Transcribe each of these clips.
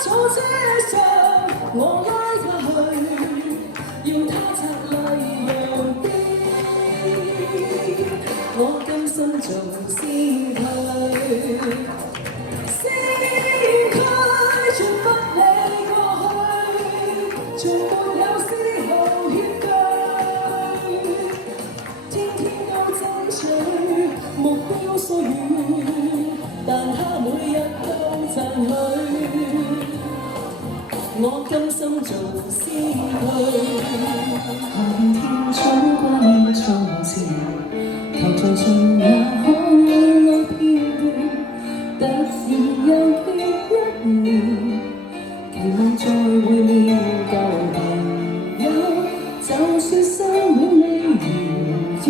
坐車上，我拉他去，要他擦麗陽邊。我甘心做先驅，先驅從不理過去，從沒有絲毫歉懼。天天都爭取，目標疏遠，但他每日都讚許。我甘心做先驅，寒天衝過你窗前，投在盡也可安樂片段，突然又缺一年，期望再會面舊朋友，就算生命未遙遠，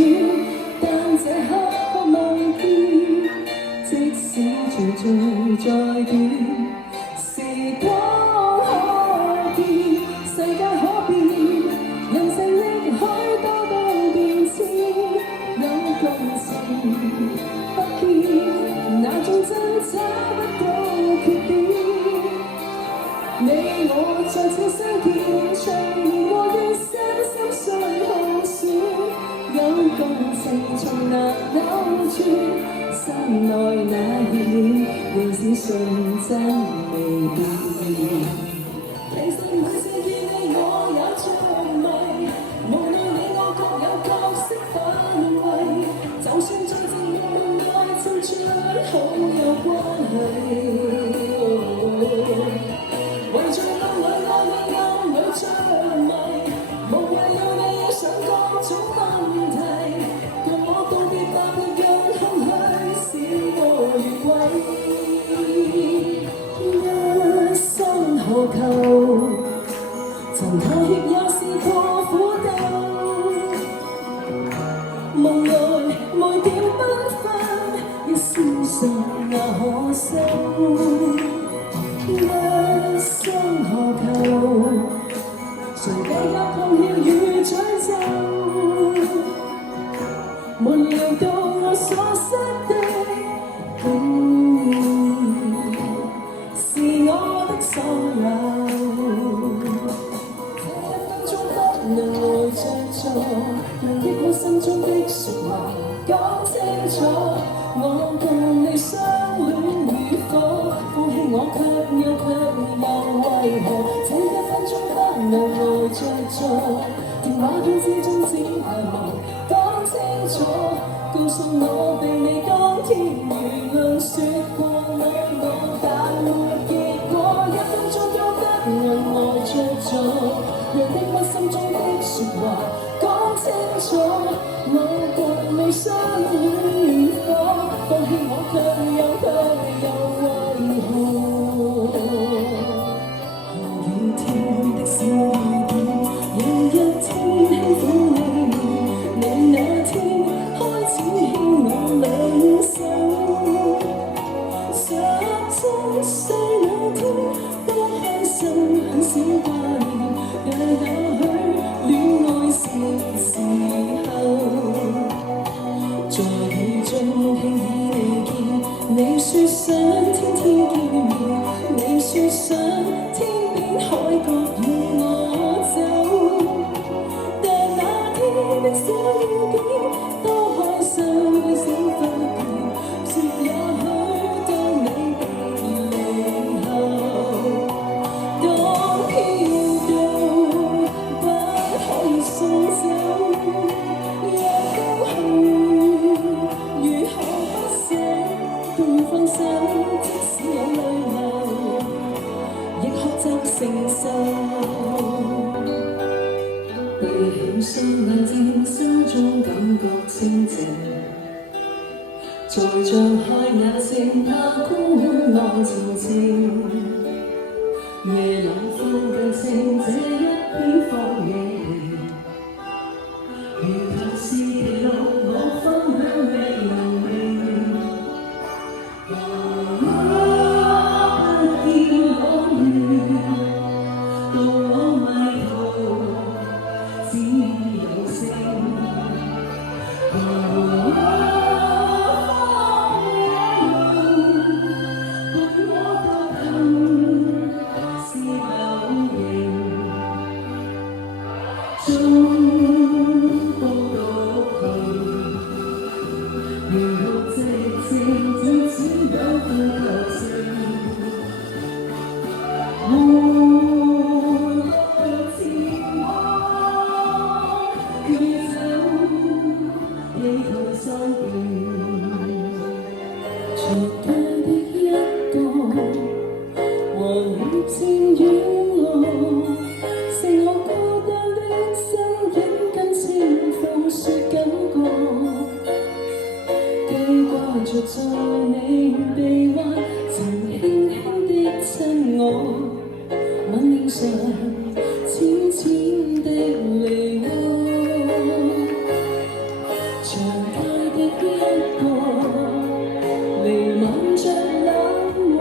但這刻望見，即使存在再短，時光你我在此相見，長年我的身心雖耗損，有共情從難扭轉，心內那熱戀仍是純真未變。其實每次見你我也着迷，無論你我各有角色範圍，就算再寂寞愛襯出好有關係。一生何求？曾妥協也試過苦鬥，夢內賣掉繽紛，一絲上也可收。一生何求？誰比較狂瀟與詛咒？沒料到我所失的永遠是我的所有。這一分鐘不能呆着坐，用憶我心中的説話講清楚。我共你相戀與否，放棄我卻又為何？這一分鐘不能呆着坐，電話通知中只係忙講清楚。告訴我並未當天輿論說過我，但沒結果。一分鐘都不能呆着坐，讓抑鬱心中的説話講清楚。我共你相戀與否，放棄我卻又為何？雨天的小雨點，有一天輕撫你，你那天牽我兩手，17歲那天多開心，很少掛念，但也許戀愛是時候，在雨中輕易離見，你說想天天見面，你說想天邊海角與我走，但那天的小雨點多開心，會閃發現，說也許當你別離後，當飄到不可以送走，若高興如何不捨，都要放手，即使有淚流，亦學習承受。被曉傷眼睛，心中感覺清靜，在像開眼睛，怕孤浪靜靜。夜冷風更清，這一片放野地，如同是地路，我分享你明媚。不見我亂，到我迷途，只有聲。放野路，伴我獨行。漸遠落，剩我孤單的身影跟清風說感覺，記掛着在你臂彎曾輕輕的親我，吻臉上淺淺的離愛，長大的一個彌漫着冷漠，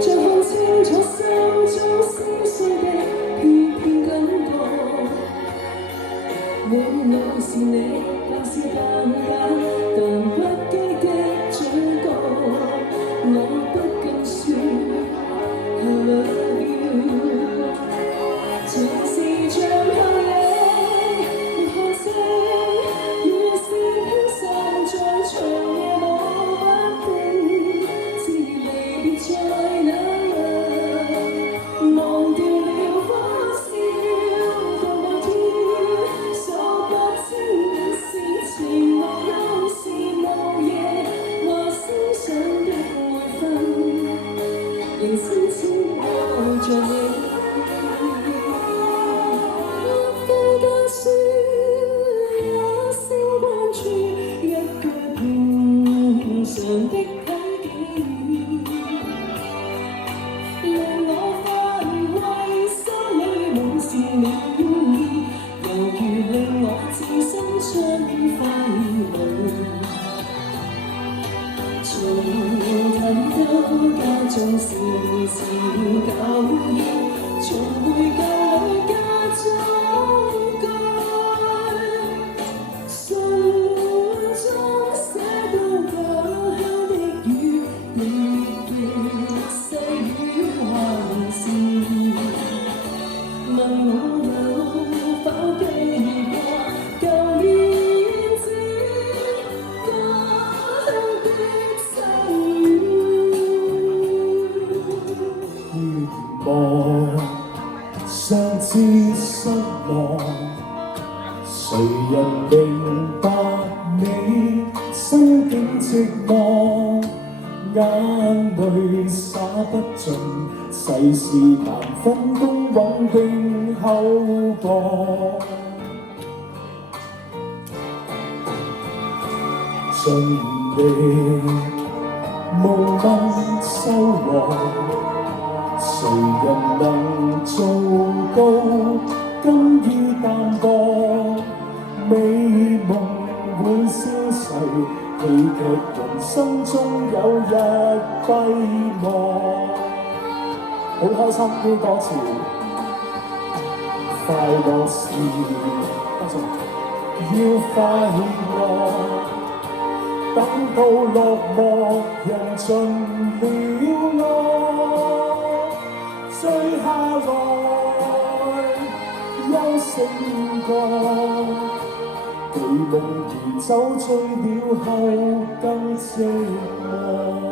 像看清楚心中深深的片片感覺，每路是你百事淡淡但不羈的嘴角，我不敢說 I love you， 情是像泡影沒可惜，越是輕散在長夜摸不定，知離別在哪日，忘掉了歡笑到某天，數不清是情無憂是無夜，話欣賞的愛分，仍深淺愛着你。更加說也聲關注一句平常的體檢，令我發現心裏滿是暖意，猶如令我置身春花裏。從睇到家中事事糾擾，從會教裏家中句，信中寫到家鄉的語，亦細語還是問我有否記掛舊面子家鄉的細語。望相知失望，誰人明白你心境寂寞？眼淚灑不盡，世事難分公允並厚薄。盡力無問收穫，誰人能做到甘於淡薄？美夢會消逝，戲劇人生中有日閉幕。好開心呢歌詞，快樂時要快樂，等到落寞人盡了愛，追下來休醒過，被夢兒酒醉了後更寂寞。